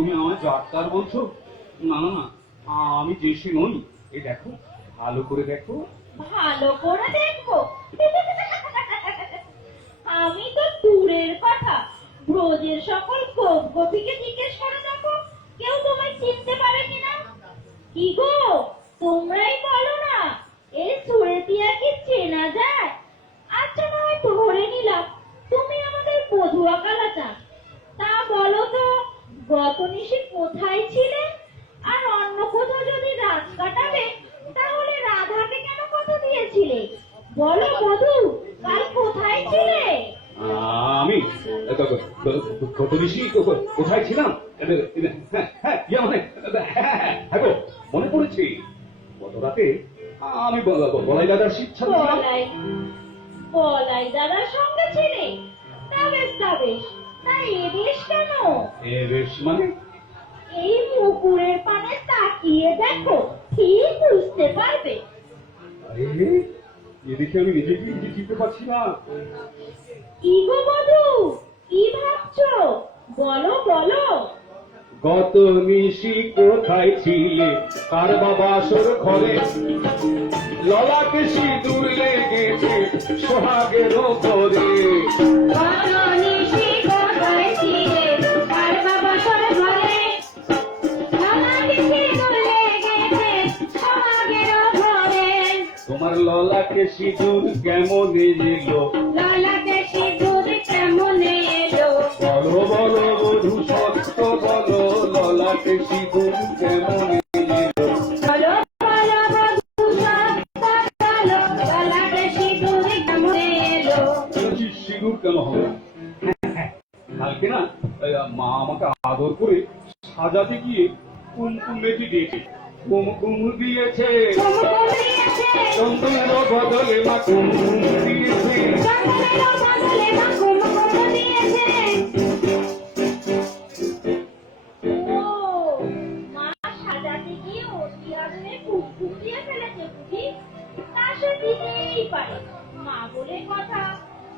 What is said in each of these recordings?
তুমি আমার ডাক্তার বলছো? না না না, আমি জেসি নই। এই দেখো, ভালো করে দেখো। ভালো করে দেখবো? আমি তো দূরের কথা, ব্রজের সকল গোপীকে জিজ্ঞেস করে দেখো, কেউ তোমায় চিনতে পারে কিনা। কি গো, তোমরাই বলো না, এই সুরেতিয়া কি চেনা যায়? আচ্ছা, নয় ধরে নিলাম তুমি আমাদের পধুয়া কালাচাঁদ। তা বলো তো, গত নিশি কোথায় ছিলে? আর অন্য কোথাও যদি রাত কাটাবে, তাহলে রাধাকে কেন কথা দিয়েছিলে? বলো বধূ, কাল কোথায় ছিলে? আমি কত বেশি কোথায় ছিলাম? মনে পড়েছি, গত রাতে আমি বলাই দাদার শিক্ষা। বলাই দাদার সঙ্গে ছিলে? তা বেশ তা বেশ, তাই এ বেশ কেন? এ বেশ মানে? এই মুকুরের পানে তাকিয়ে দেখো, ঠিক বুঝতে পারবে। আরে, এদিকে আমি নিজেকে কিছু চিনতে পারছি না। কি গো বধূ, কি ভাবছো? বলো বলো। গত নিশি কোথায় ছিলে? কার বাবাসর ঘরে? ললাটে সিঁদুর লেগেছে সোহাগের ঘরে। গত নিশি কোথায় ছিলে? কার বাবাসর ঘরে? ললাটে সিঁদুর লেগেছে সোহাগের ঘরে। তোমার ললাটে সিঁদুর কেমন এলো? ললাটে সিঁদুর কেমন এলো? বলো বলো বধূ, সত্য বলো, ললাটে সিঁদুর কেমন এলো? বলো বলো বধূ, সত্য বলো, ললাটে সিঁদুর কেমন এলো? সিঁদুর কেন হবে? কালকে না মা আমাকে আদর করে সাজাতে গিয়ে কুমকুম মেটি দিয়েছে। কুমকুম দিয়েছে, চন্দনের বদলে মা কুমকুম দিয়েছে।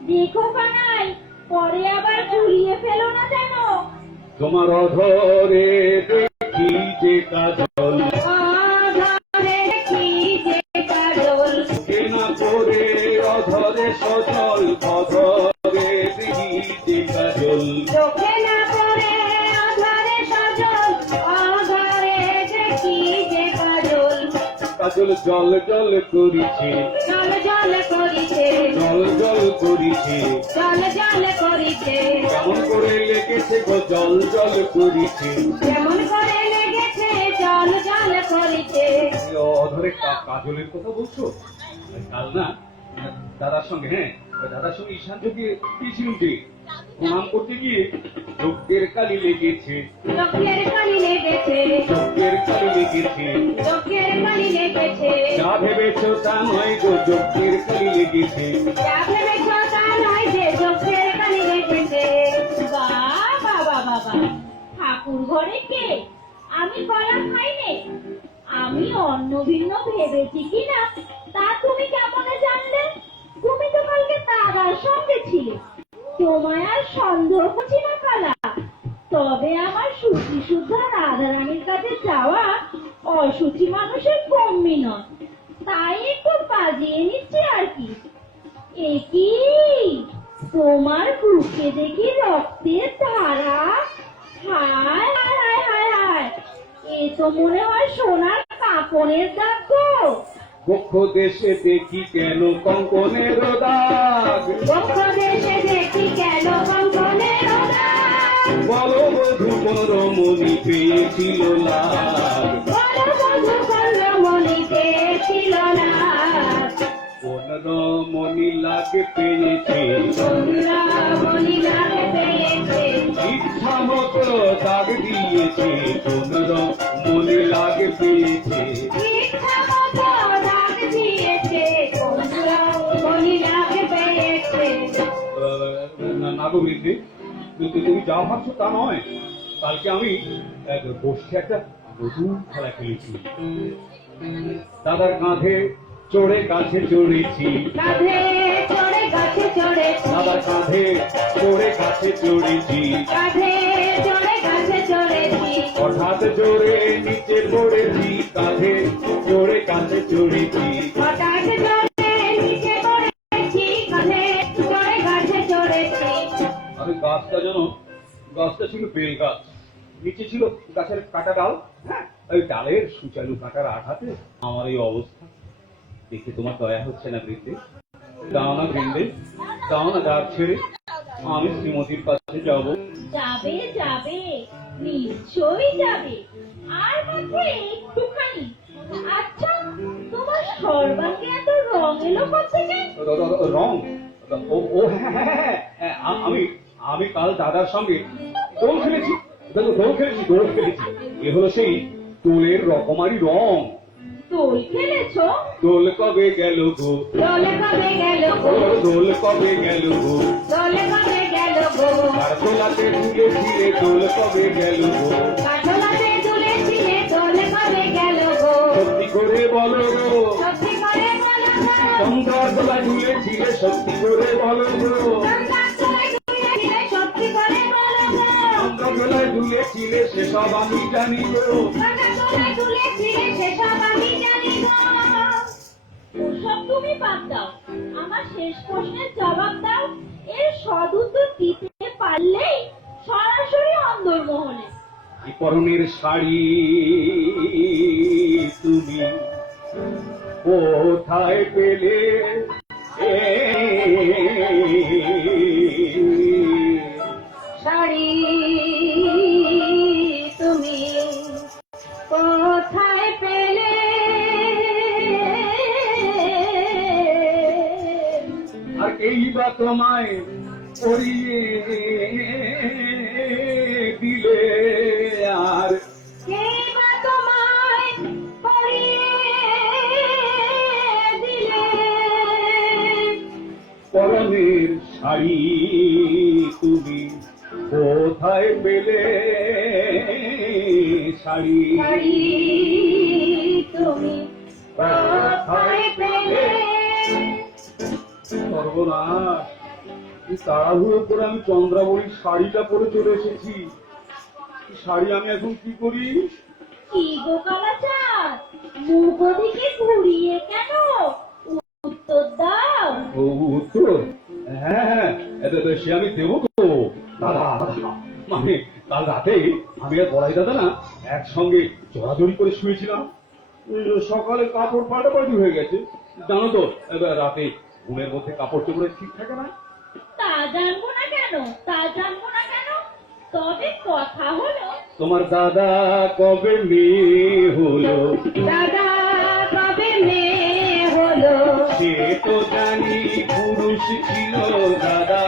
দেখো কানাই, পরে আবার ঘুরিয়ে ফেলো না যেন। তোমার অধরে দেখি যে কাজল, কেনা করে অধরে সজল, অধরে দেখি যে কাজল। কাজল জল জল করিছে, জল জল করিছে, জল জল করিছে। জল জল করিছে, কেমন করে লেগেছে গো জল জল করিছে? কেমন করে লেগেছে জল জল করিছে। অধরে কাজলের কথা বলছো? কাল না দাদার সঙ্গে, দাদার সঙ্গে ঈশান যোগে গিয়েছিলাম, যে প্রণাম করতে গিয়ে চোখের কালি লেগেছে। চোখের কালি লেগেছে, চোখের কালি লেগেছে। চোখের কালি লেগেছে। যা ভেবেছো তা নয় গো, চোখের কালি লেগেছে। যা ভেবেছো তা নয় যে, চোখের কালি লেগেছে। বাবা বাবা বাবা, ঠাকুর ঘরে কে? আমি কলা খাইনি। আমি অন্য ভিন্ন ভেবেছি কিনা তা তুমি কেমনে জানলে? তুমি তো কালকে দাদার সঙ্গে ছিলে, তোমায় আর সন্দেহ করছি না কালা। তবে আমার শুচি শুদ্ধা রাধারানীর কাছে যাওয়া অসুচি মানুষের কমই নয়, তাই একটু বাজিয়ে নিচ্ছি আর কি। একি, তোমার বুকে দেখি রক্তের ধারা। হায় হায় হায় হায় হায়, এ তো মনে হয় সোনার কাপড়ের দাগ গো। বক্ষ দেশে দেখি কেন কঙ্কনের দাগ? বক্ষ দেশে দেখি কেন কঙ্কনের দাগ? বলো বধূ কোন রমণী পেয়েছিল লাগ? বলো বধূ কোন রমণী পেয়েছিল লাগ? কোন রমণী লাগ পেয়েছে? কোন রমণী লাগ পেয়েছে? ইচ্ছা মতো দাগ দিয়েছে। কোন রমণী লাগ পেয়েছে? ইচ্ছা মতো দাগ দিয়েছে। কোন রমণী লাগ পেয়েছে? না গো বৃদ্ধি, তুমি যা ভাবছো তা নয়। কালকে আমি বসে একটা নতুন খেলা খেলেছি। দাদার কাঁধে চড়ে গাছে চড়েছি। কাঁধে চড়ে গাছে চড়েছি। দাদার কাঁধে চড়ে গাছে চড়েছি। কাঁধে চড়ে গাছে চড়েছি। হঠাৎ জোরে নিচে পড়েছি কাঁধে জোরে কাঁধে চড়েছি। হঠাৎ জোরে নিচে পড়েছি কাঁধে জোরে গাছে চড়েছি। আমি গাছটা ছিল বেল গাছ, নিচে ছিল গাছের কাটা ডাল। হ্যাঁ, ওই ডালের সুচালু কাটার আঘাতে আমার এই অবস্থা। দেখে তোমার দয়া হচ্ছে না বৃন্দে? দাও না বৃন্দে, দাও না ডাক ছেড়ে আমি শ্রীমতীর কাছে যাব। যাবে যাবে, নিশ্চয়ই যাবে, আর মাত্র একটুখানি। আচ্ছা, তোমার সর্বাঙ্গে এত রং এলো কোত্থেকে? রং? ও হ্যাঁ হ্যাঁ হ্যাঁ, হ্যাঁ, আমি কাল দাদার সঙ্গে দোল খেলেছি। দোল খেলেছি। এ হলো সেই দোলের রকমারি রং। দোল খেলেছো? দোল কবে গেল গো, দোলে কবে গেল গো, দোল কবে গেল গো, দোলে কবে গেল গো, কাঠোলাতে তুলে ছিঁড়ে দোল কবে গেল গো, কাঠোলাতে তুলেছিলে দোলে কবে গেল গো। সত্যি করে বলো গো, সত্যি করে বলো গো, সংসার দোলায় ঝুলেছিলে সত্যি করে বলো গো, সংসার দোলায় ঝুলেছিলে সত্যি করে বলো গো, সংসার দোলায় ঝুলেছিলে সেসব আমি জানি গো। সংসার দোলায় ঝুলেছিলে সেসব আমি জানি গো। ওসব তুমি বাদ দাও, আমার শেষ প্রশ্নের জবাব দাও। এর সদুত্তর দিতে পারলেই সরাসরি অন্দরমহলে। এই পরনের শাড়ি তুমি কোথায় পেলে? শাড়ি তুমি কোথায় পেলে? আর এই বা তোমায় পরিয়ে দিলে? আর কে বা তোমায় পরিয়ে দিলে? পরনের শাড়ি তুমি কোথায় পেলে? শাড়ি শাড়ি তুমি কোথায় পেলে? সর্বনাশ! কি তাড়াহুড়ো করে আমি চন্দ্রাবলীর শাড়িটা পরে চলে এসেছি। শাড়ি আমি এখন কি করি? কি গো কালাচাঁদ, মুখ ওদিকে ঘুরিয়ে কেন? উত্তর দাও। ও উত্তর? হ্যাঁ হ্যাঁ, সে আমি দেবো তো। দাদা, মানে কাল রাতে আমি আর বড়াই দাদা না একসঙ্গে জড়াজড়ি করে শুয়েছিলাম। সকালে কাপড় পাল্টাপাল্টি হয়ে গেছে। জানো তো, এবার রাতে ঘুমের মধ্যে কাপড় চোপড়ে ঠিক থাকে না। তা জানবো না কেন, তা জানবো না কেন। তবে কথা হলো, তোমার দাদা কবে মেয়ে হলো? দাদা কবে মেয়ে হলো? সে তো জানি পুরুষ ছিল, দাদা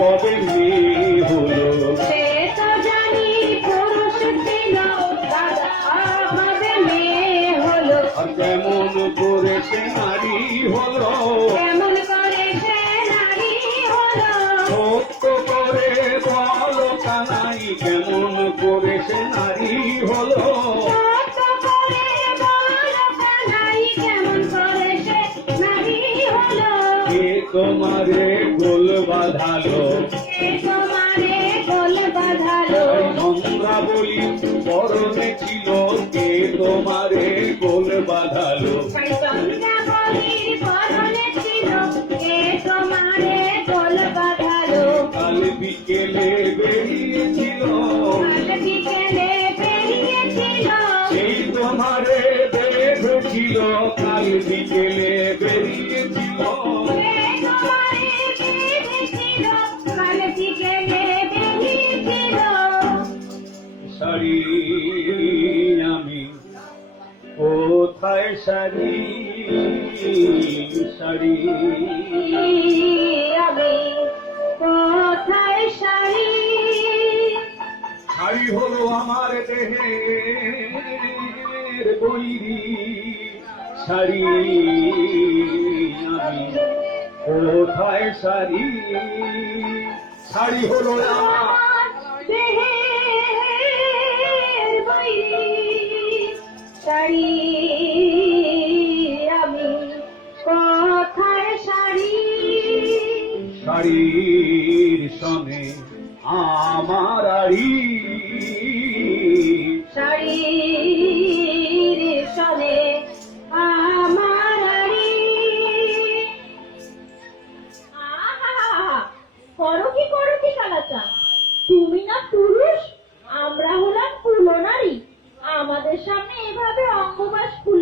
কবে মেয়ে হলো? সে তো জানি পুরুষ ছিল, দাদা কবে মেয়ে হলো? আর কেমন করে সে নারী হলো? কেমন করে সে নারী হলো? সত্য করে বলো কানাই, কেমন করে সে নারী হলো? সত্য করে বলো কানাই, কেমন করে সে নারী হলো? কে তোমারে গোল বাঁধালো? কে তোমারে গোল বাঁধালো? চন্দ্রাবলী পরনে ছিল, কে তোমারে গোল বাঁধালো? চন্দ্রাবলীর পরনে ছিল, কে তোমারে গোল বাঁধালো? কাল বিকেলে বেরিয়েছিল, কাল বিকেলে বেরিয়েছিল, সেই তোমারে দেখেছিল। কাল বিকেলে বেরিয়েছিল, কে তোমারে বেরিয়েছিল, কাল বিকেলে বেরিয়েছিল। শাড়ি আমি কোথায়? শাড়ি শাড়ি আমি কোথায়? শাড়ি শাড়ি হলো আমার দেহের বৈরি। শাড়ি আমি কোথায়? শাড়ি শাড়ি হলো আমার দেহের বাইরে। শাড়ি আমি কোথায়? শাড়ি শাড়ির সঙ্গে আমার আড়ি।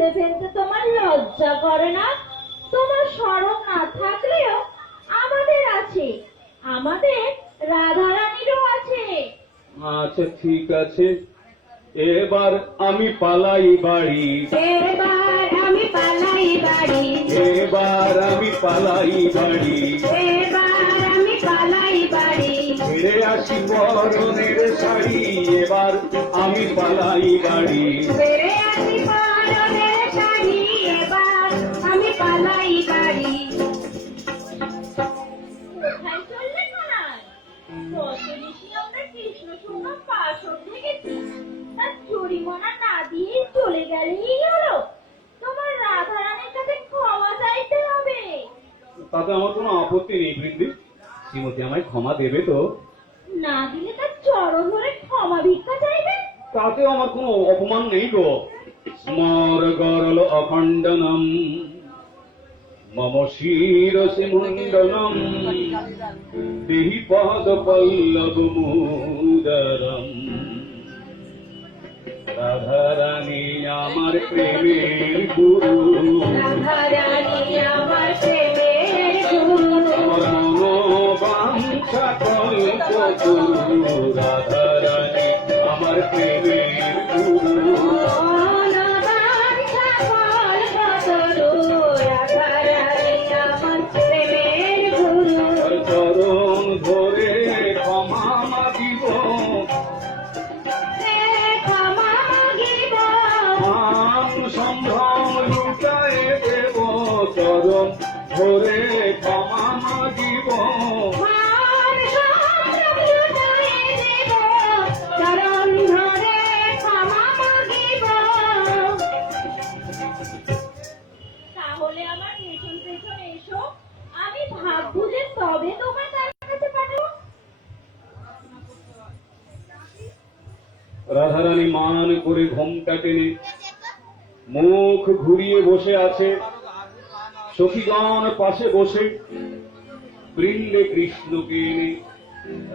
খুলে ফেলতে তোমার লজ্জা করে না? তোমার শরম না থাকলেও আমাদের আছে, আমাদের রাধারানীরও আছে। আচ্ছা ঠিক আছে, এবার আমি পালাই বাড়ি, এবার আমি পালাই বাড়ি, এবার আমি পালাই বাড়ি, এবার আমি পালাই বাড়ি, ছেড়ে আসি পরনের শাড়ি, এবার আমি পালাই বাড়ি। বেড়ে আসি পরনের শাড়ি, এবার আমি পালাই বাড়ি। কোথায় চললে কানাই? কত ঋষি আমরা কৃষ্ণ সঙ্গম পাশন দেখেছি, তার জরিমানা না দিয়ে চলে গেলেই হলো। তোমার রাধারানীর কাছে ক্ষমা চাইতে হবে। তাতে আমার কোনো আপত্তি নেই বৃন্দি, শ্রীমতী আমায় ক্ষমা দেবে তো? না দিলে তার চরণ ধরে ক্ষমা ভিক্ষা চাইবে। তাতেও আমার কোনো অপমান নেই গো। স্মর গরল অখণ্ডনম মম শিরসি মুণ্ডনম দেহি পদ পল্লব মুদরম। রাধারানী আমার প্রেমের গুরু, রাধারানী আমার প্রেমের গুরু, আমার মনোবাঞ্ছা কল্পতরু। রাধারানী আমার প্রেমের গুরু, মনোবাঞ্ছা কল্পতরু। রাধারানী আমার প্রেমের গুরু, তার চরণ ধরে ক্ষমা মাগিব, ক্ষমা মাগিব, মান সম্ভ্রম লুটায়ে দেব, চরণ ধরে ক্ষমা মাগিব। মান সম্ভ্রম লুটায়ে দেব, চরণ ধরে ক্ষমা মাগিব। তাহলে আমার পেছন পেছন এসো, আমি ভাব বুঝে তবে তোমায় তার কাছে পাঠাবো। রাধারানী মান করে ঘোমটা টেনে মুখ ঘুরিয়ে বসে আছে, সখীগণ পাশে বসে বৃন্দে কৃষ্ণকে এনে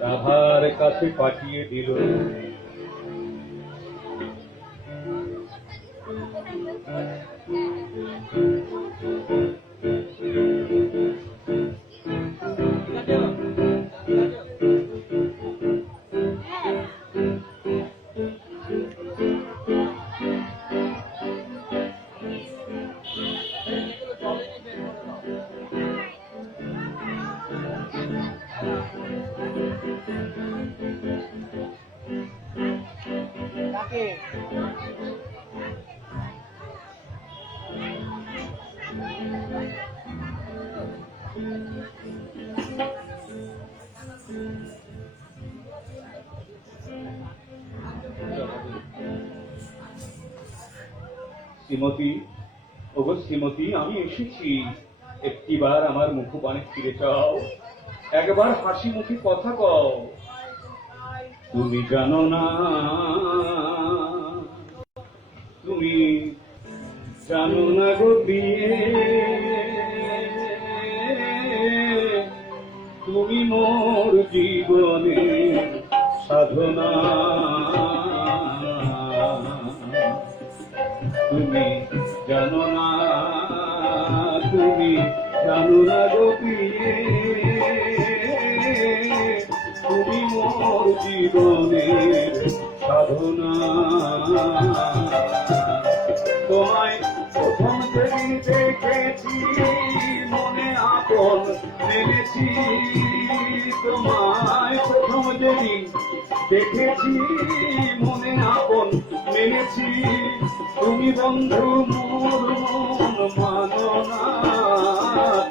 রাধার কাছে পাঠিয়ে দিল। শ্রীমতী, ওগো শ্রীমতী, আমি এসেছি, একটিবার আমার মুখপানে ফিরে চাও, একবার হাসি মুখে কথা কও। তুমি জানো না, তুমি জানো না গো বিয়ে, তুমি মোর জীবনে সাধনা। তুমি জানো না, তুমি জানো না গো প্রিয়ে, তুমি মোর জীবনের সাধনা। তোমায় প্রথম যেদিন দেখেছি মনে আপন মেনেছি, তোমায় প্রথম যেদিন দেখেছি মনে আপন মেনেছি, তুমি বন্ধু মোর মন মানো না,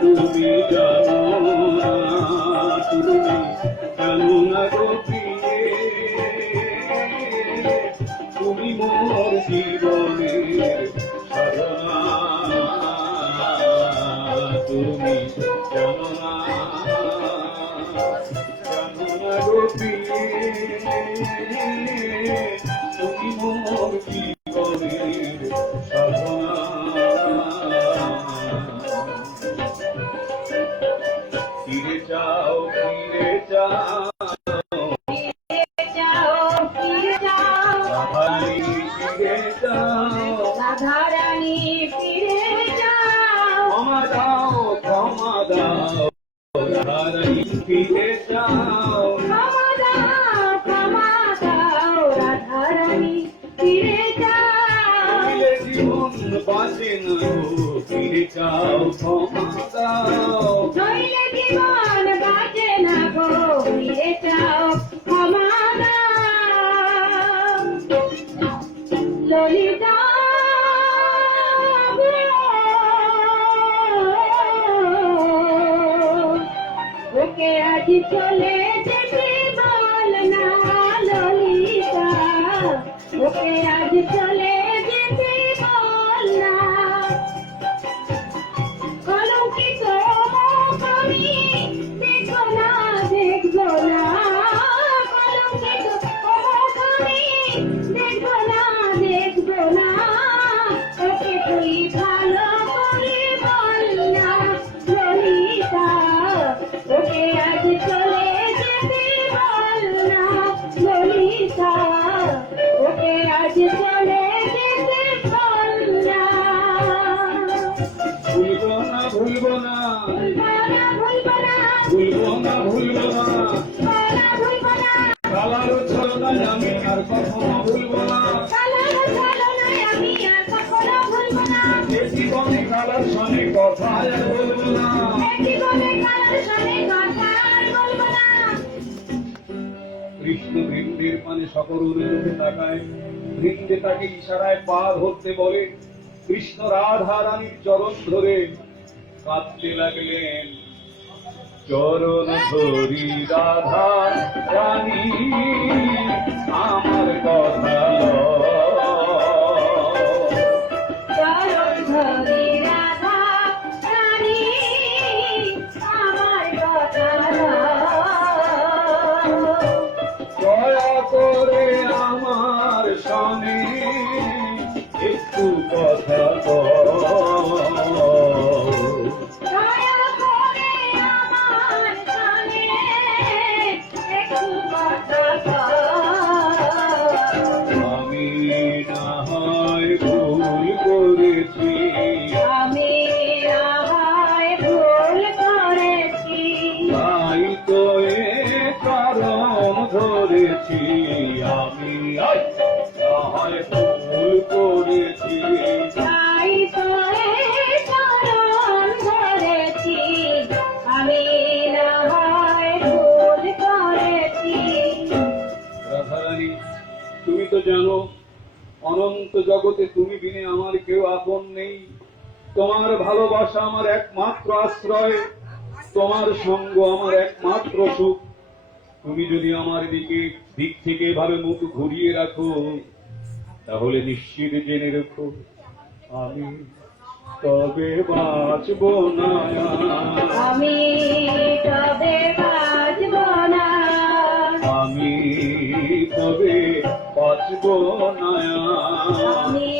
তুমি জানো না, তুমি জানো না গো প্রিয়ে, তুমি মোর জীবনের সাধনা। তুমি জানো না, জানো না গো প্রিয়ে, তুমি মোর জীবনের সাধনা। ফিরে যাও, ফিরে যাও, যাও, ফিরে যাও, রাধারানী ফিরে যাও, রাধারানী ফিরে যাও, ক্ষমা দাও ক্ষমা দাও রাধারানী ফিরে যাও। ক্ষমা দাও, ক্ষমা দাও, রাধারানী ফিরে যাও। ফিরে জীবন বাঁচে না গো, ফিরে যাও ক্ষমা দাও। নইলে জীবন বাঁচে না গো, ফিরে যাও, ক্ষমা দাও। ললিতা গো, ওকে আজ চলে যেতে বল না ললিতা, ওকে আজ চলে যেতে বল না। কলঙ্কিত আমি দেখবো না, দেখবো না, কলঙ্কিত আমি দেখবো না, দেখবো না। ওকে তুই ভালো করে বল না ললিতা, ওকে আজ চলে যেতে বল না ললিতা, ওকে আজ চলে যেতে বল না। ভুলবো না ভুলবো না ভুলবো না, ভুলবো না ভুলবো না, ভুলবো না, কালার ছলনায় আমি আর কখনো ভুলবো না। কালার ছলনায় আমি আর কখনো ভুলবো না। এ জীবনে কালার সনে কথা আর বলবো না। এই জীবনে কালার সনে কথা আর বলবো না। কৃষ্ণ বৃন্দের পানে সকরুর চোখে তাকায়, বৃন্দে তাকে ইশারায় পা ধরতে বলে। কৃষ্ণ রাধা রানীর চরণ ধরে কাঁদতে লাগলেন। চরণ ধরি রাধা রানী আমার কথা চরণ ধরি রাধা রানী আমার কথা দয়া করে আমার সনে একটু কথা দয়া করে আমার সঙ্গে একটু কথা আমি না হয় ভুল করেছি, আমি আহায় ভুল করেছি, তাই তো এ কারণ ধরেছি। আমি না হয় ভুল করেছি, তাই তো এই কারণ ধরেছি, আমি না হয় ভুল করেছি। রাধারানী তুমি তো জানো অনন্ত জগতে তুমি বিনে আমার কেউ আপন নেই। তোমার ভালোবাসা আমার একমাত্র আশ্রয়, তোমার সঙ্গ আমার একমাত্র সুখ। তুমি যদি আমার দিক থেকে এভাবে মুখ ঘুরিয়ে রাখো, তাহলে নিশ্চিত জেনে রেখো আমি তবে বাঁচব না। আমি তবে বাঁচব না, আমি তবে বাঁচব না। আমি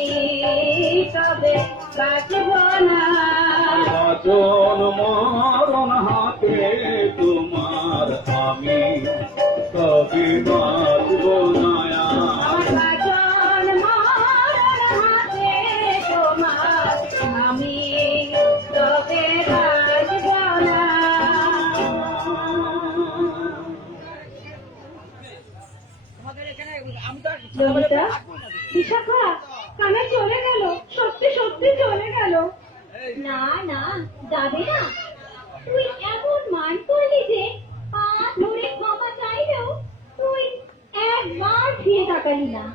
তবে বাঁচব না। বাঁচন মরণ হাতে তোমার, আমি তবে বাঁচব না। আমার বাঁচন মরণ হাতে তোমার, আমি তবে বাঁচব না। ললিতা, বিশাখা, কানে চলে গেল, সত্যি সত্যি চলে গেল। না না, যাবে না। তুই এমন মান করলি যে পা ধরে ক্ষমা চাইলেও তুই একবার ফিরে তাকালি না।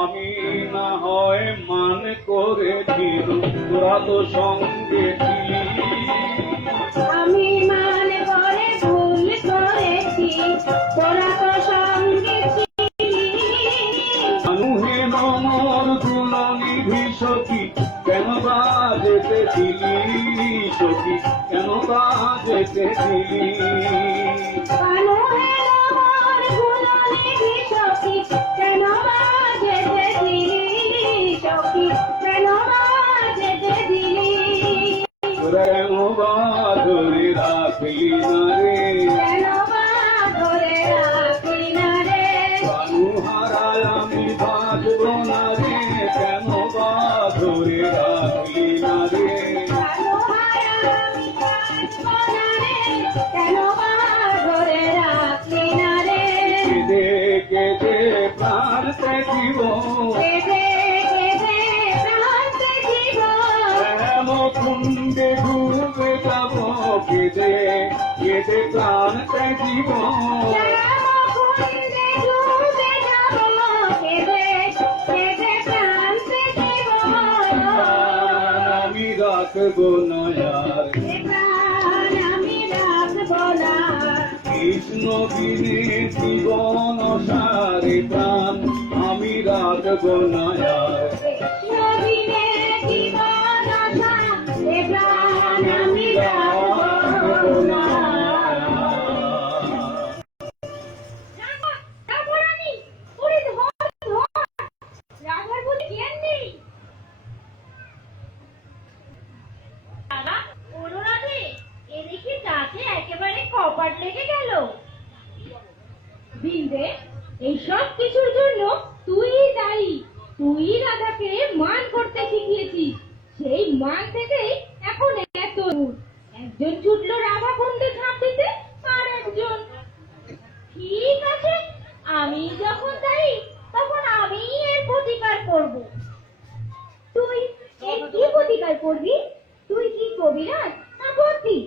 আমি না হয় মান করেছি, তোরা তো সঙ্গে ছিলি। আমি মানে করে ভুল করেছি, তোরা তো সঙ্গে ছিলি। মানুহে নমর তুলনি সখী, কেন বা যেতে ছিলি সখী, কেন বা যেতে ছিলি। মানুষের আমার গুণানিধি সখী, কেন বা যেতে দিলি সখী, কেন বা যেতে দিলি। তোরা কেন বা ধরে রাখলি না রে, কেন বা ধরে রাখলি না রে। মানু হারায় আমি বাঁচব না রে, কেন বা ধরে জীবন কেঁদে কেঁদে প্রাণতে জীবন কুণ্ডে ডুবে যাব কেঁদে কেঁদে প্রাণতে জীবন কুণ্ডে ডুবে যাব কেঁদে কেঁদে প্রাণতে জীবন আমি রাখবো নয়ার প্রাণ আমি রাখবো না কৃষ্ণ বিনে জীবন সারে প্রাণ আমি রাখবো নয়ার নবীনে জীবন আশা এ প্রাণ আমি রাখবো না রাধারানী ওরে ধর ধর রাধার বলে জ্ঞান নেই দাদা অনুরাধে এ দেখি দাঁতে একেবারে কপাট লেগে গেল বিন্দে এই সব কিছুর জন্য তুই দায়ী তুই রাধাকে মান করতে শিখিয়েছিস সেই মান থেকেই এখন এত দূর একজন ছুটলো রাধা কুণ্ডে ঝাঁপ দিতে আর একজন ঠিক আছে আমি যখন দায়ী তখন আমিই এর প্রতিকার করব তুই এর কি প্রতিকার করবি তুই কি কবিরাজ না বদ্যি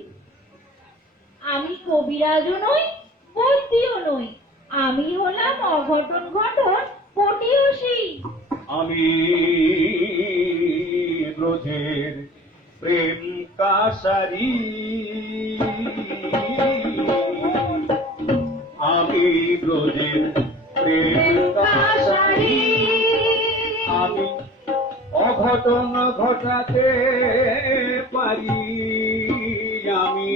আমি কবিরাজও নই বদ্যিও নই আমি হলাম অঘটন ঘটন পটিয়সী আমি ব্রজের প্রেম কাসারি আমি ব্রজের প্রেম কাসারি আমি অঘটন ঘটাতে পারি আমি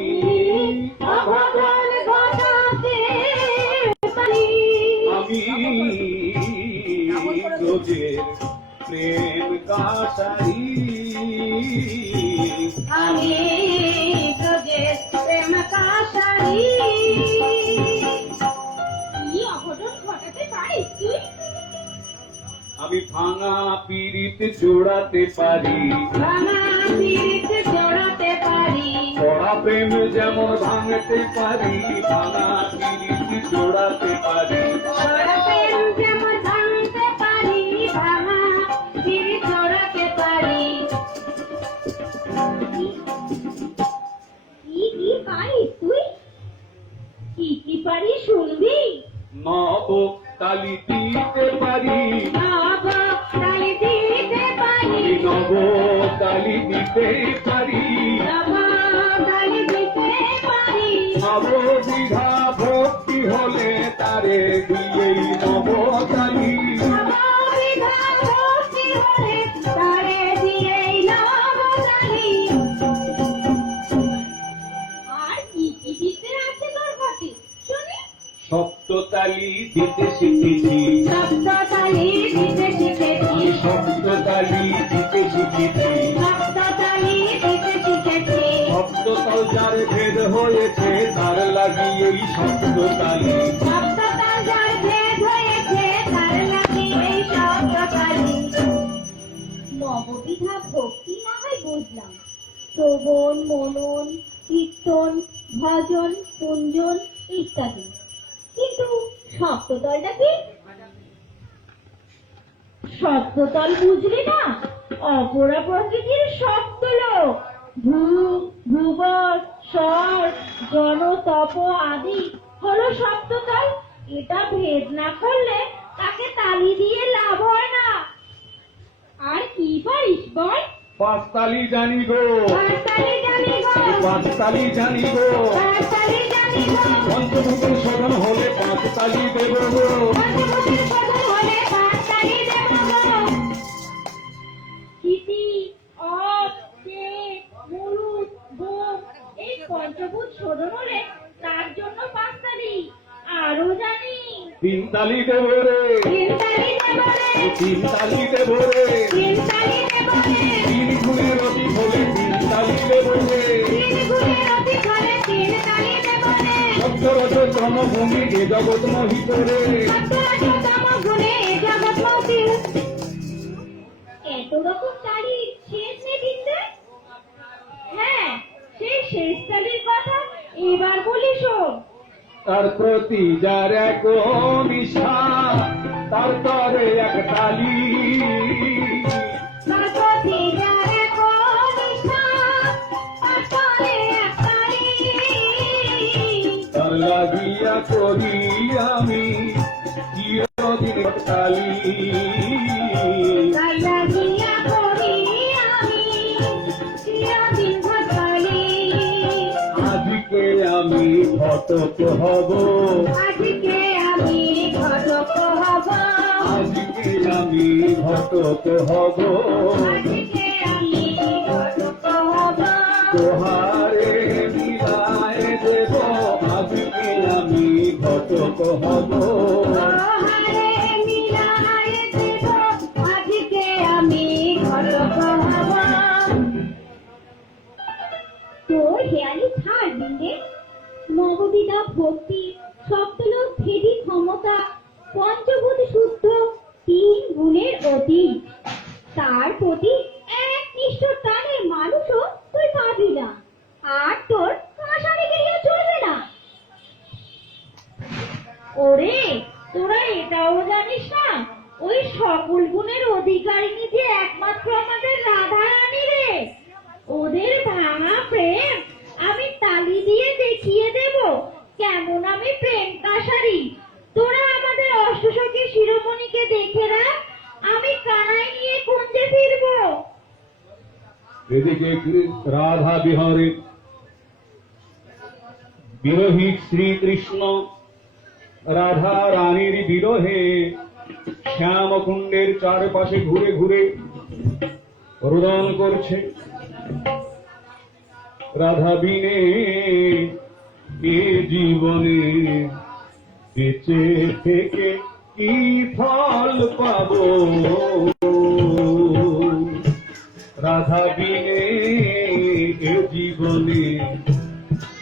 অঘটন ঘটাতে পারি আমি ব্রজের প্রেম কাসারি আমি ব্রজের প্রেম কাসারি কি অঘটন ঘটাতে পারিস তুই আমি ভাঙা পিরিত জোড়াতে পারি ভাঙা পিরিত জড়াতে পারি পড়া প্রেম যেমন ভাঙতে পারি ভাঙা পিরিত জোড়াতে পারি সরা প্রেম যেমন ভাঙতে পারি ভাঙা পিরিত জড়াতে পারি কি পারিস তুই কি পারিস শুনবি নব তালি দিতে পারি নব তালি দিতে পারি নব তালি দিতে পারি নব তালি দিতে পারি নববিধা ভক্তি হলে তারে দিয়েই নব তালি নববিধা ভক্তি হলে তারে দিয়েই নব তালি আর কি দিতে আছে তোর ঘটে শুনি সপ্ততালি দিতে শিখেছি সপ্ততালি দিতে শিখেছি আমি সপ্ততালি দিতে শিখেছি সপ্ততালি দিতে শিখেছি সপ্ততল যার ভেদ হয়েছে তার লাগিয়েই সপ্ততালি সপ্ততাল যার ভেদ হয়েছে তার নাকি এই সপ্ততালি নববিধা ভক্তি না হয় বুঝলাম শ্রবণ মনন কীর্তন ভজন কুঞ্জন ইত্যাদি কিন্তু সপ্ততলটা কি সপ্ততল বুঝলি না অপরা প্রকৃতির সপ্তলোক ভুবর স্বর জন তপ আদি হলো সপ্ততল এটা ভেদ না করলে তাকে তালি দিয়ে লাভ হয় না আর কি পারিস বল পাঁচতালি জানিব পাঁচতালি জানিব পাঁচতালি জানিব পাঁচতালি জানিব পঞ্চমুখী শোধন হলে পাঁচতালি দেব পঞ্চমুখীর কথা হলে পাঁচতালি দেব স্থিতি অপ কে মুরুদ বোম এই পঞ্চভূত শোধন হলে তার জন্য পাঁচতালি আরো জানি তিনতালি দেব রে তিনতালি দেব রে তিনতালি দেব রে তিনতালি দেব রে তিন গুণের অতি হলে তিনতালি দেব রে তিন গুণের অতি ফলে তিনতালি দেব রে সপ্তরথ জন্মভূমি এ জগৎ মোহিত রে সপ্তরজতম গুণে এ জগৎ মতির এত রকম তালি শেষ নেই বিন্দু হ্যাঁ সেই শেষ তালির কথা এবার বলি শোন তার প্রতি যার এক নিশা তারপরে এক তালি তার প্রতি যার এক নিষ্ঠা, তারপরে এক তালি। তার লাগিয়া করি আমি চিরদিন তালি তার লাগিয়া করি আমি চিরদিন ঘটালি। আজকে আমি ঘটক হব আজকে আমি ঘটক হব, আজকে আমি ঘটক হব আজকে আমি ঘটক হব। তোহারে মিলায় দেব আজকে আমি ঘটক হব তোহারে মিলায় দেব, আজকে আমি ঘটক হব। তোর হেয়ালি ছাড় দিলে, নববিধা ভক্তি, সপ্তলোক ভেদী ক্ষমতা, পঞ্চভূতি শুদ্ধ 3 গুণের অতীত। তার প্রতি একনিষ্ঠ টানের মানুষও তুই পাবি না, আর তোর কাঁসারে গেলেও চলবে না। ওরে, তোরা এটাও জানিস না, ওই সকল গুণের অধিকারিণী যে একমাত্র আমাদের রাধা রানী রে। ওদের ভাঙা প্রেম আমি তালি দিয়ে দেখিয়ে দেব কেমন আমি প্রেম কাসারি। তোরা আমাদের অষ্টসখী শিরোমণিকে দেখে রাখ, আমি কানাই নিয়ে কুঞ্জে ফিরবো। এদিকে রাধা বিহারে বিরোহী শ্রীকৃষ্ণ রাধা রানীর বিরহে শ্যামকুণ্ডের চারপাশে ঘুরে ঘুরে রোদন করছে। রাধা বিনে এ জীবনে বেঁচে থেকে কি ফল পাবো, রাধা বিনে এ জীবনে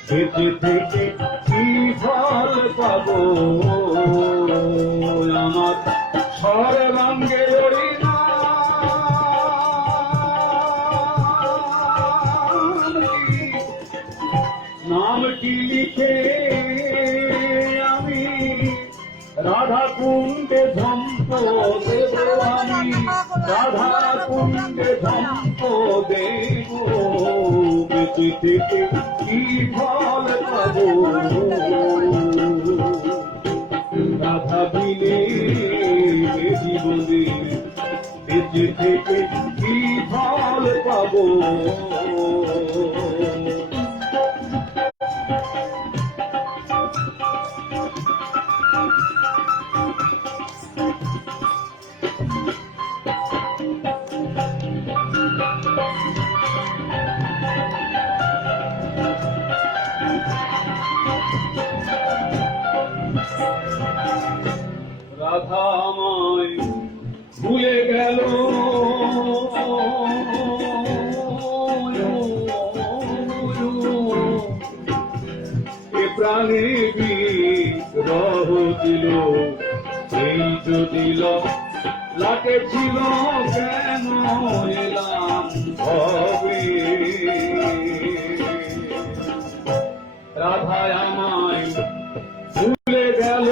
বেঁচে থেকে কি ফল পাবো। আমার সর্বাঙ্গে ওই নামটি লিখে আমি রাধা কুণ্ডে ঝম্প দেব, আমি রাধা কুণ্ডে ঝম্প দেব, বেঁচে থেকে কি ফল পাবো, রাধা বিনে জীবনে বেঁচে থেকে কি ফল পাবো। রাধা আমায় ভুলে গেল, এ প্রাণে বিরহ দিল, এই তো দিল লাকে ছিল কেন এলাম ভবে। রাধা আমায় ভুলে গেল,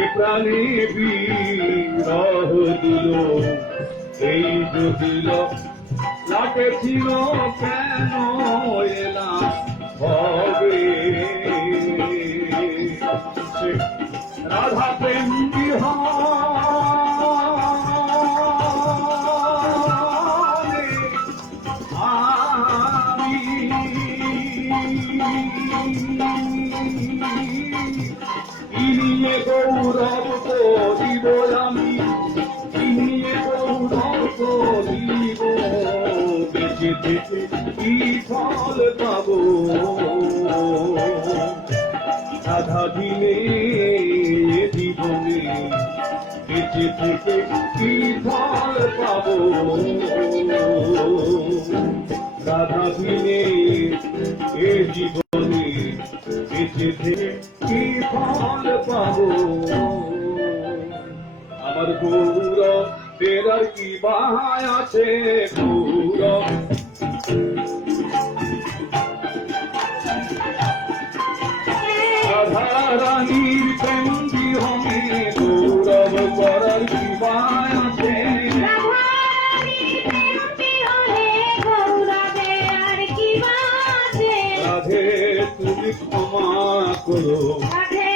এ প্রাণে বিরহ দিল, এই যে দিল লাকে ছিল কেন এলাম হবে। রাধা প্রেম বিহারে আমি ইনিয়ে গৌরব করিব, আমি ইনিয়ে গৌরব করিব, বেঁচে থেকে কি ফল পাবো, রাধা দিনে জীবনে বেঁচে থেকে কি ফল পাবো, রাধা দিনে এ জীবনে বেঁচে থেকে কি ফল পাবো। আমার গৌরব তেরার কি বাহায় আছে, গৌরব করো, রাধে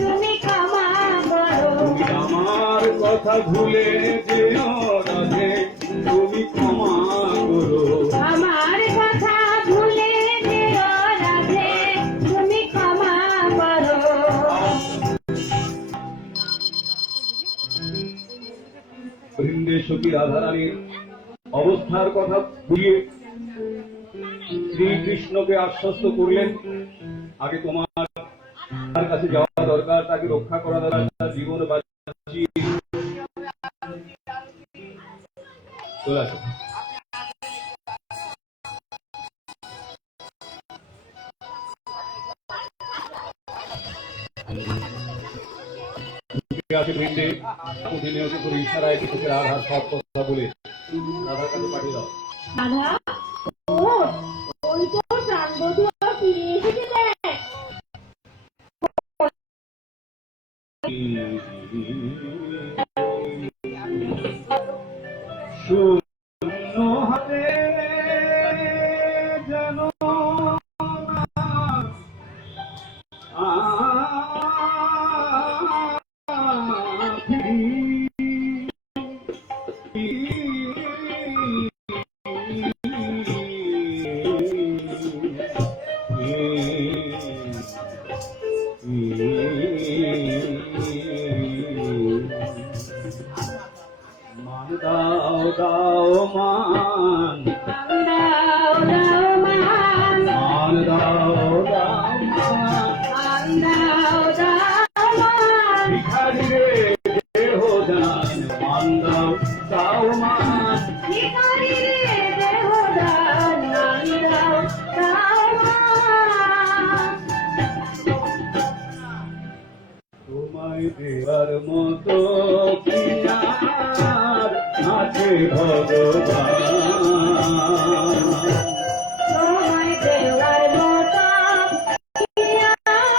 তুমি ক্ষমা করো, তুমি আমার কথা ভুলে যেও রাধে, তুমি ক্ষমা করো। আমার কথা ভুলে যেও রাধে তুমি ক্ষমা করো। বৃন্দে সখী রাধারানীর অবস্থার কথা বুঝিয়ে শ্রীকৃষ্ণকে আশ্বস্ত করলেন, আগে তোমার তার কাছে যাওয়া দরকার, তাকে রক্ষা করা দরকার, তার জীবন বাঁচিয়ে চলে আসো। আসে বৃন্দে, প্রতিনিয়ত করে ইশারায় কিছু রাধার সব কথা বলে রাধার কাছে পাঠিয়ে দাও। রাধা ওঠ, ওই তো প্রাণবধূ ফিরে এসেছে দেখ। শূন্য হাতে যেন মান দাও দাও মান, দাও দাও মান, মান দাও দাও মান, দাও দাও মান, ভিখারি রে দেহ দান, মান দাও দাও মান, ভিখারি রে দেহ দান, দাও দাও মান। তোমায় দেওয়ার মতো কি আর আছে ভগবান, তোমায় দেওয়ার মতো কি আর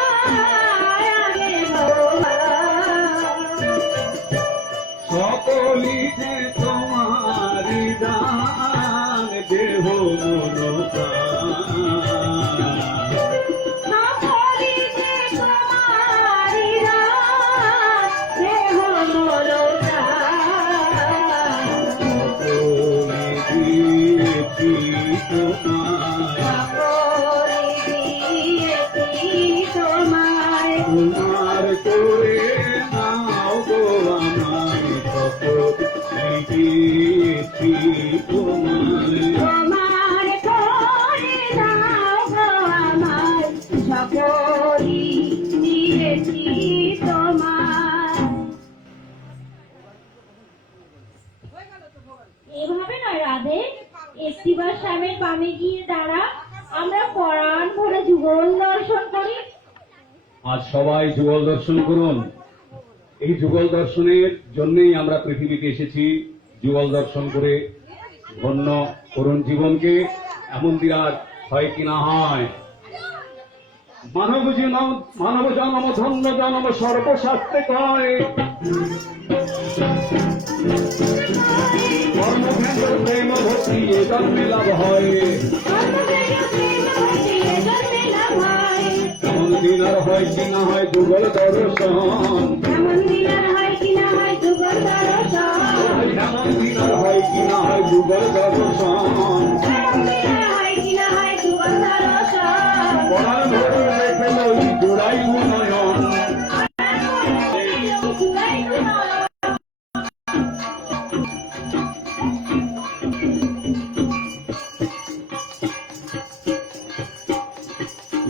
আগে ভগবান। সকলি যে তোমারি দান, দেহ মন প্রাণ। সকলি যে তোমারি দান, দেহ মন প্রাণ। সকলি দিয়েছি তোমার, সকলি দিয়েছি তোমায়, তোমার করে নাও গো আমায়, সকলি দিয়েছি তোমায়। তোমার করে দাও গো আমায়, সকলি দিয়েছি তোমায়। এভাবে নয় রাধে, একটিবার স্বামীর বামে গিয়ে দাঁড়া, আমরা পরাণ ভরে যুগল দর্শন করি। আজ সবাই যুগল দর্শন করুন। এই যুগল দর্শনের জন্যই আমরা পৃথিবীতে এসেছি, যুগল দর্শন করে ধন্য করুন জীবনকে। এমন দিন আর হয় কি না হয়। মানব জনম ধন্য জনম সর্বশাস্ত্রে কয়, কর্মভেদ প্রেম ভক্তি এ জন্মে লাভ হয়। এমন দিন আর হয় কি না হয় যুগল দর্শন, এমন দিন আর হয় কি না হয় যুগল দর্শন, এমন দিন আর হয় কি না হয় যুগল দর্শন। এমন দিন আর হয় কি না হয় যুগল দর্শন। পরাণ ধরে রেখে লই জোড়াই নয়ন,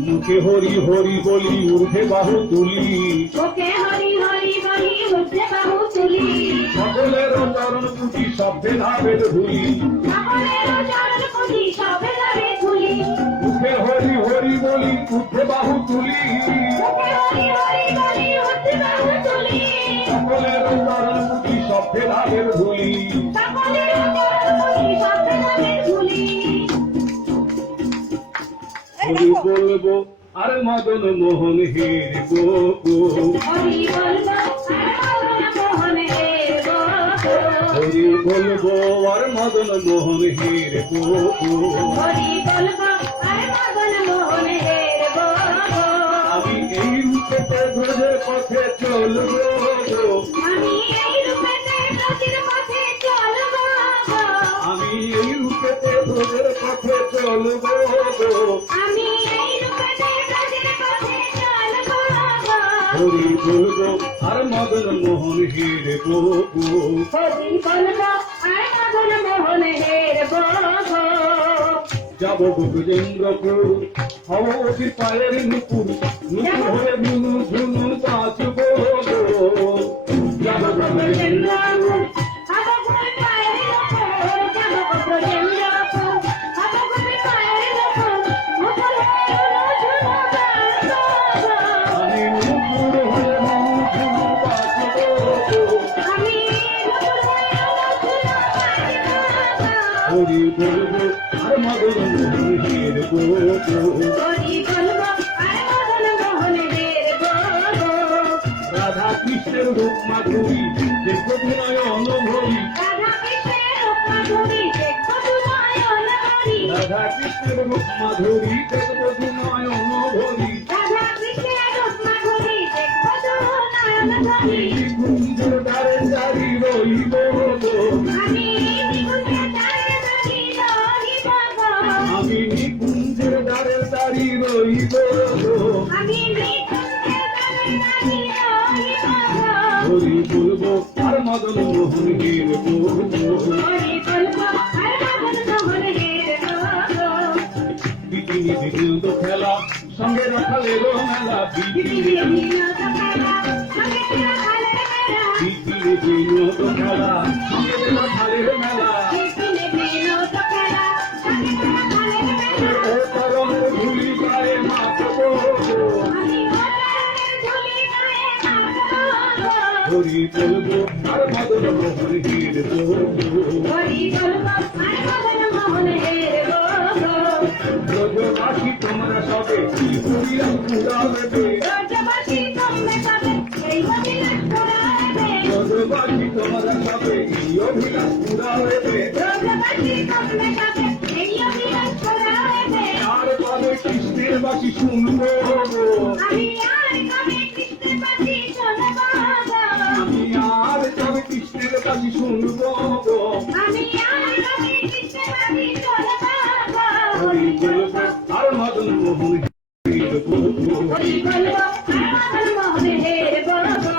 মুখে হরি হরি বলি ঊর্ধ্বে বাহু তুলি, ওকে হরি হরি বলি উঠে বাহু তুলি, সকলের চরণ পুঁটি শব্দে ধাবের ধুলি। সকলের চরণ পুঁজি সবে যাবে ধুলি, মুখে হরি হরি বলি ঊর্ধ্বে বাহু তুলি, ওকে হরি হরি বলি উঠে বাহু তুলি, সকলের চরণ পুঁটি শব্দে ধাবের ধুলি। সকলের চরণ পুঁজি সবে যাবে ধুলি। হরি বলবো আর মদন মোহন হের গো, হরি বলবো আর মোহন হে গো, হরি বলবো আর মদন মোহন হের গো। হরি বলবো আর মদন মোহন হে গো। আমি ব্রজের পথে চলবো গো। আমি এই রূপেতে ব্রজের পথে চলবো গো। আমি এই রূপেতে ব্রজের পথে চলবো গো। আমি এই রূপেতে ব্রজের পথে চলবো গো। হরি বলবো আর মদন মোহন হেরে বলবো। হরি বলবো আর মদন মোহন হেরবো গো। যাব গজেন্দ্রপুর হব অতি পায়ের নুপুর, নুপুর হয়ে ঝুনু ঝুনু বাঁচবো গো। যাব গজেন্দ্রপুর হব গুরু পায়ের উপর, যাব ব্রজেন্দ্রপুর হব গুরু পায়ের উপর, মুকুল হয়ে ঝুনু বাজবো গো। আমি নুপুর হয়ে ঝুনু ঝুনু বাঁচবো গো। আমি মুকুল হয়ে ঝুনু বাজবো গো। হরি বলবো আর মদন মোহন হেরে বলবো। হরি বলবো আর মদন মোহন হেরবো গো। রাধা কৃষ্ণের রূপ মাধুরী দেখো বিনয় অনুভবী। রাধা কৃষ্ণের রূপ মাধুরী দেখবো নয়ন ভরি। রাধা কৃষ্ণের রূপ মাধুরী দেখো বিনয় অনুভবী। রাধা কৃষ্ণের রূপ মাধুরী দেখবো নয়ন ভরি। কুঞ্জের দ্বারে দাঁড়ি রইব গো। আমি নিকুঞ্জে দাঁড়িয়ে রহিব গো। আমি কুঞ্জের দ্বারে দাঁড়ি রইব গো। আমি নিকুঞ্জে দাঁড়িয়ে রহিব গো। হরি বলবো আর মদন মোহন হের বলবো। হরি বলবো আর মদন মোহন হেরবো গো। বিকিনি বিনোদ খেলা সঙ্গে রাখালের মেলা। বিপিন বিনোদ খেলা সঙ্গে রাখালের মেলা। বিকিনি বিনোদ খেলা সঙ্গে রাখালের মেলা। বিপিন বিনোদ খেলা সঙ্গে রাখালের মেলা। ও চরণের ধুলি গায়ে মাখবো গো। আমি ওটার ধুলি গায়ে মাখবো গো। হরি বলবো আর মদন মোহন হের বলবো। হরি বলবো আর মদন মোহন হেরবো গো। ব্রজবাসী তোমরা সবে কি হরিয়া পুরাবে। ব্রজবাসী তোমরা সবে এই অভিলাষ পুরাবে। ব্রজবাসী তোমরা সবে কি অভিলাষ পুরাবে। ব্রজবাসী তোমরা সবে এই অভিলাষ পুরাবে। আর কবে কৃষ্ণের বাসি শুনবো গো। আমি আর কবে কৃষ্ণের বাসি শুনবো গো। আমি আর কবে কৃষ্ণের বাসি শুনবো গো। আমি আর কবে কৃষ্ণের বাসি শুনবো গো। হরি বলবো আর মদন মোহন হের বলবো। হরি বলবো আর মদন মোহন হেরবো গো।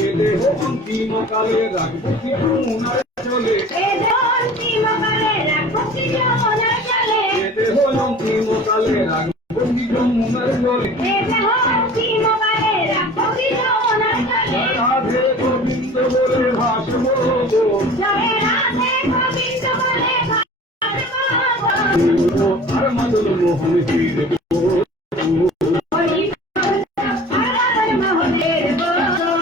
এ দেহ অন্তিম কালে রাখবো কি মুনার চলে। এ অন্তিম কালে রাখবো কি যমুনার জলে। এ দেহ অন্তিম কালে রাখবো কি মুনার চলে। এ দেহ অন্তিম কালে রাখবো কি যমুনার জলে। রাধে গোবিন্দ বলে ভাসবো গো। জয় রাধে গোবিন্দ বলে ভাসবো গো। আর মদন মোহন হের বলবো। হরি বলবো আর মদন মোহন হেরবো গো।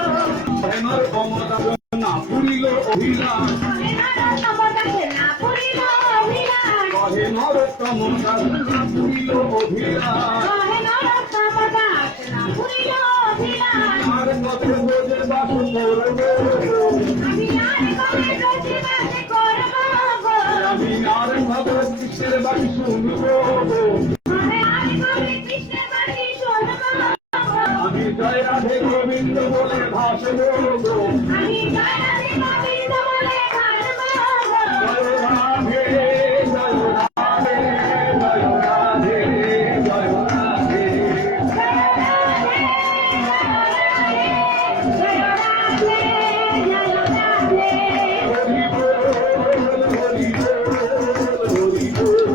হেমার কমতা না পুরিল অভিলাষ। কহে নরোত্তমদাসে না পুরিল অভিলাষ। কহে নরোত্তম দাস না পুরিল অভিলাষ। কহে নরোত্তমদাস না পুরিল অভিলাষ। আর পথে ব্রজের বাস করবো গো। আমি আর কবে ব্রজবাস করবো গো। আমি আর কবে কৃষ্ণের বাসি শুনবো গো। আমি আর কবে কৃষ্ণের বাসি শুনবো গো। আমি জয় রাধে গোবিন্দ বলে ভাসবো গো। আমি জয় রাধে গোবিন্দ বলে ভাসবো গো। জয় রাধে জয় রাধে জয় রাধে জয় রাধে। জয় রাধে জয় রাধে জয় রাধে। হরি বল হরি বল হরি বল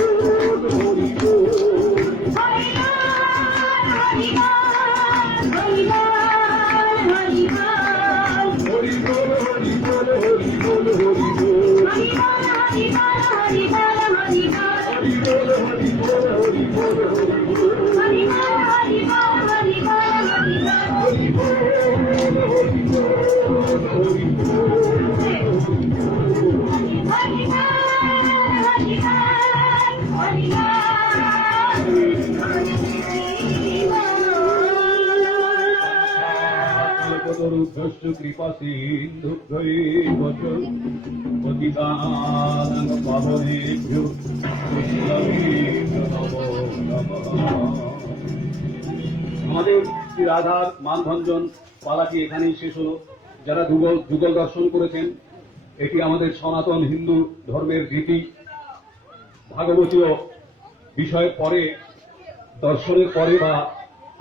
হরি বল। হরি বল হরি বল হরি বল হরি বল। হরি বল হরি বল হরি বল হরি বল। হরি বল হরি বল হরি বল হরি বল। হরি বল হরি বল হরি বল হরি বল। হরি বল হরি বল হরি বল হরি বল। হরি বল হরি বল হরি কল্পতরুভ্যশ্চ কৃপা সিন্ধুভ্যৈব চ পতিতানাং পাবনেভ্যো বৈষ্ণবেভ্যো নমো নমঃ। আমাদের শ্রী রাধার মানভঞ্জন পালাটি এখানেই শেষ হলো। যারা যুগল দর্শন করেছেন, এটি আমাদের সনাতন হিন্দু ধর্মের রীতি। ভাগবতীয় বিষয়ের পরে, দর্শনের পরে বা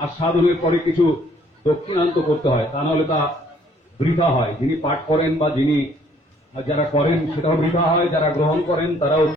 আস্বাদনের পরে কিছু দক্ষিণান্ত করতে হয়, তা নাহলে তা বৃথা হয়। যিনি পাঠ করেন বা যারা করেন সেটাও বৃথা হয়, যারা গ্রহণ করেন তারাও